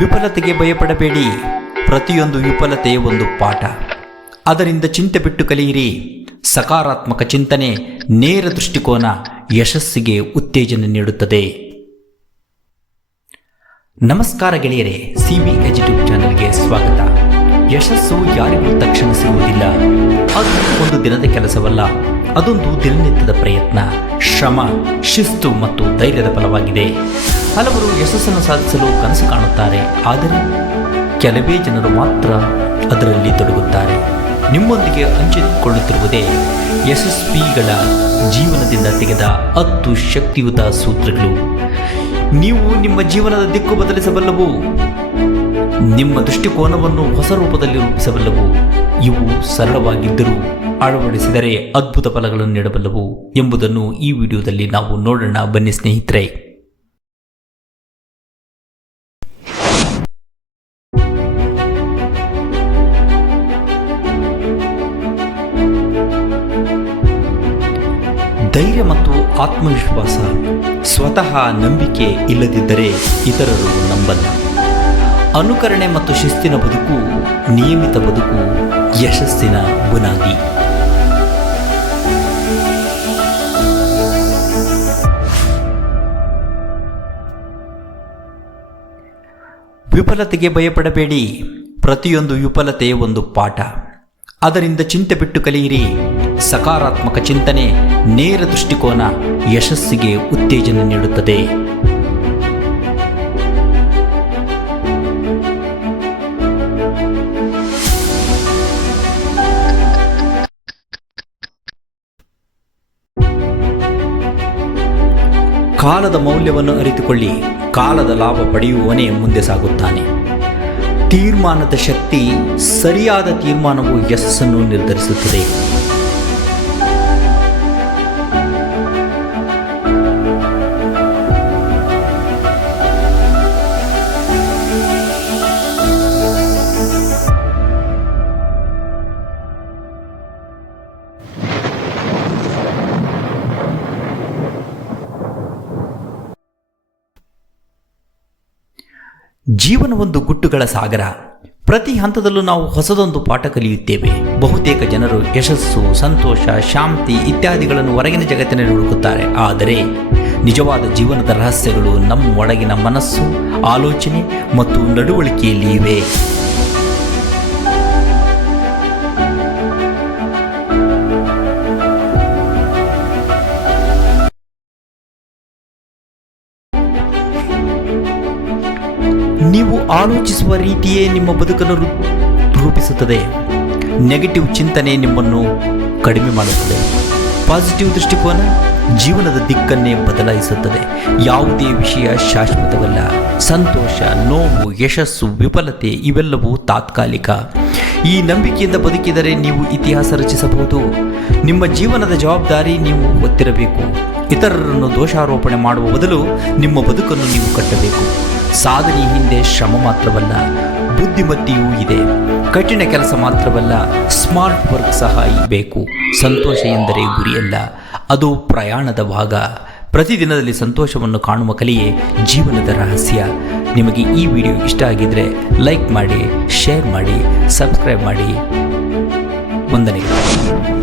ವಿಫಲತೆಗೆ ಭಯಪಡಬೇಡಿ. ಪ್ರತಿಯೊಂದು ವಿಫಲತೆ ಒಂದು ಪಾಠ. ಅದರಿಂದ ಚಿಂತೆ ಬಿಟ್ಟು ಕಲಿಯಿರಿ. ಸಕಾರಾತ್ಮಕ ಚಿಂತನೆ, ನೇರ ದೃಷ್ಟಿಕೋನ ಯಶಸ್ಸಿಗೆ ಉತ್ತೇಜನ ನೀಡುತ್ತದೆ. ನಮಸ್ಕಾರ ಗೆಳೆಯರೇ, ಸಿಬಿ ಎಜುಟ್ಯೂಬ್ ಚಾನೆಲ್ಗೆ ಸ್ವಾಗತ. ಯಶಸ್ಸು ಯಾರಿಗೂ ತಕ್ಷಣ ಸಿಗುವುದಿಲ್ಲ. ಅದು ಒಂದು ದಿನದ ಕೆಲಸವಲ್ಲ, ಅದೊಂದು ದಿನನಿತ್ಯದ ಪ್ರಯತ್ನ, ಶ್ರಮ, ಶಿಸ್ತು ಮತ್ತು ಧೈರ್ಯದ ಫಲವಾಗಿದೆ. ಹಲವರು ಯಶಸ್ಸನ್ನು ಸಾಧಿಸಲು ಕನಸು ಕಾಣುತ್ತಾರೆ, ಆದರೆ ಕೆಲವೇ ಜನರು ಮಾತ್ರ ಅದರಲ್ಲಿ ತೊಡಗುತ್ತಾರೆ. ನಿಮ್ಮೊಂದಿಗೆ ಹಂಚಿಕೊಳ್ಳುತ್ತಿರುವುದೇ ಯಶಸ್ವಿಗಳ ಜೀವನದಿಂದ ತೆಗೆದ 10 ಶಕ್ತಿಯುತ ಸೂತ್ರಗಳು. ನೀವು ನಿಮ್ಮ ಜೀವನದ ದಿಕ್ಕು ಬದಲಿಸಬಲ್ಲವು, ನಿಮ್ಮ ದೃಷ್ಟಿಕೋನವನ್ನು ಹೊಸ ರೂಪದಲ್ಲಿ ರೂಪಿಸಬಲ್ಲವು. ಇವು ಸರಳವಾಗಿದ್ದರೂ ಅಳವಡಿಸಿದರೆ ಅದ್ಭುತ ಫಲಗಳನ್ನು ನೀಡಬಲ್ಲವು ಎಂಬುದನ್ನು ಈ ವಿಡಿಯೋದಲ್ಲಿ ನಾವು ನೋಡೋಣ. ಬನ್ನಿ ಸ್ನೇಹಿತರೆ. ಧೈರ್ಯ ಮತ್ತು ಆತ್ಮವಿಶ್ವಾಸ. ಸ್ವತಃ ನಂಬಿಕೆ ಇಲ್ಲದಿದ್ದರೆ ಇತರರು ನಂಬಲ್ಲ. ಅನುಕರಣೆ ಮತ್ತು ಶಿಸ್ತಿನ ಬದುಕು, ನಿಯಮಿತ ಬದುಕು ಯಶಸ್ಸಿನ ಬುನಾದಿ. ವಿಫಲತೆಗೆ ಭಯಪಡಬೇಡಿ. ಪ್ರತಿಯೊಂದು ವಿಫಲತೆ ಒಂದು ಪಾಠ. ಅದರಿಂದ ಚಿಂತೆ ಬಿಟ್ಟು ಕಲಿಯಿರಿ. ಸಕಾರಾತ್ಮಕ ಚಿಂತನೆ, ನೇರ ದೃಷ್ಟಿಕೋನ ಯಶಸ್ಸಿಗೆ ಉತ್ತೇಜನ ನೀಡುತ್ತದೆ. ಕಾಲದ ಮೌಲ್ಯವನ್ನು ಅರಿತುಕೊಳ್ಳಿ. ಕಾಲದ ಲಾಭ ಪಡೆಯುವವನೇ ಮುಂದೆ ಸಾಗುತ್ತಾನೆ. ತೀರ್ಮಾನದ ಶಕ್ತಿ. ಸರಿಯಾದ ತೀರ್ಮಾನವು ಯಶಸ್ಸನ್ನು ನಿರ್ಧರಿಸುತ್ತದೆ. ಜೀವನ ಒಂದು ಗುಟ್ಟುಗಳ ಸಾಗರ. ಪ್ರತಿ ಹಂತದಲ್ಲೂ ನಾವು ಹೊಸದೊಂದು ಪಾಠ ಕಲಿಯುತ್ತೇವೆ. ಬಹುತೇಕ ಜನರು ಯಶಸ್ಸು, ಸಂತೋಷ, ಶಾಂತಿ ಇತ್ಯಾದಿಗಳನ್ನು ಹೊರಗಿನ ಜಗತ್ತಿನಲ್ಲಿ ಹುಡುಕುತ್ತಾರೆ. ಆದರೆ ನಿಜವಾದ ಜೀವನದ ರಹಸ್ಯಗಳು ನಮ್ಮ ಒಳಗಿನ ಮನಸ್ಸು, ಆಲೋಚನೆ ಮತ್ತು ನಡವಳಿಕೆಯಲ್ಲಿ ಇವೆ. ನೀವು ಆಲೋಚಿಸುವ ರೀತಿಯೇ ನಿಮ್ಮ ಬದುಕನ್ನು ರೂಪಿಸುತ್ತದೆ. ನೆಗೆಟಿವ್ ಚಿಂತನೆ ನಿಮ್ಮನ್ನು ಕಡಿಮೆ ಮಾಡುತ್ತದೆ. ಪಾಸಿಟಿವ್ ದೃಷ್ಟಿಕೋನ ಜೀವನದ ದಿಕ್ಕನ್ನೇ ಬದಲಾಯಿಸುತ್ತದೆ. ಯಾವುದೇ ವಿಷಯ ಶಾಶ್ವತವಲ್ಲ. ಸಂತೋಷ, ನೋವು, ಯಶಸ್ಸು, ವಿಫಲತೆ ಇವೆಲ್ಲವೂ ತಾತ್ಕಾಲಿಕ. ಈ ನಂಬಿಕೆಯಿಂದ ಬದುಕಿದರೆ ನೀವು ಇತಿಹಾಸ ರಚಿಸಬಹುದು. ನಿಮ್ಮ ಜೀವನದ ಜವಾಬ್ದಾರಿ ನೀವು ಹೊತ್ತಿರಬೇಕು. ಇತರರನ್ನು ದೋಷಾರೋಪಣೆ ಮಾಡುವ ಬದಲು ನಿಮ್ಮ ಬದುಕನ್ನು ನೀವು ಕಟ್ಟಬೇಕು. ಸಾಧನೆ ಹಿಂದೆ ಶ್ರಮ ಮಾತ್ರವಲ್ಲ, ಬುದ್ಧಿಮತ್ತೆಯೂ ಇದೆ. ಕಠಿಣ ಕೆಲಸ ಮಾತ್ರವಲ್ಲ, ಸ್ಮಾರ್ಟ್ ವರ್ಕ್ ಸಹ ಬೇಕು. ಸಂತೋಷ ಎಂದರೆ ಗುರಿಯಲ್ಲ, ಅದು ಪ್ರಯಾಣದ ಭಾಗ. ಪ್ರತಿದಿನದಲ್ಲಿ ಸಂತೋಷವನ್ನು ಕಾಣುವ ಕಲೆಯೇ ಜೀವನದ ರಹಸ್ಯ. ನಿಮಗೆ ಈ ವಿಡಿಯೋ ಇಷ್ಟ ಆಗಿದ್ದರೆ ಲೈಕ್ ಮಾಡಿ, ಶೇರ್ ಮಾಡಿ, ಸಬ್ಸ್ಕ್ರೈಬ್ ಮಾಡಿ. ವಂದನೆಗಳು.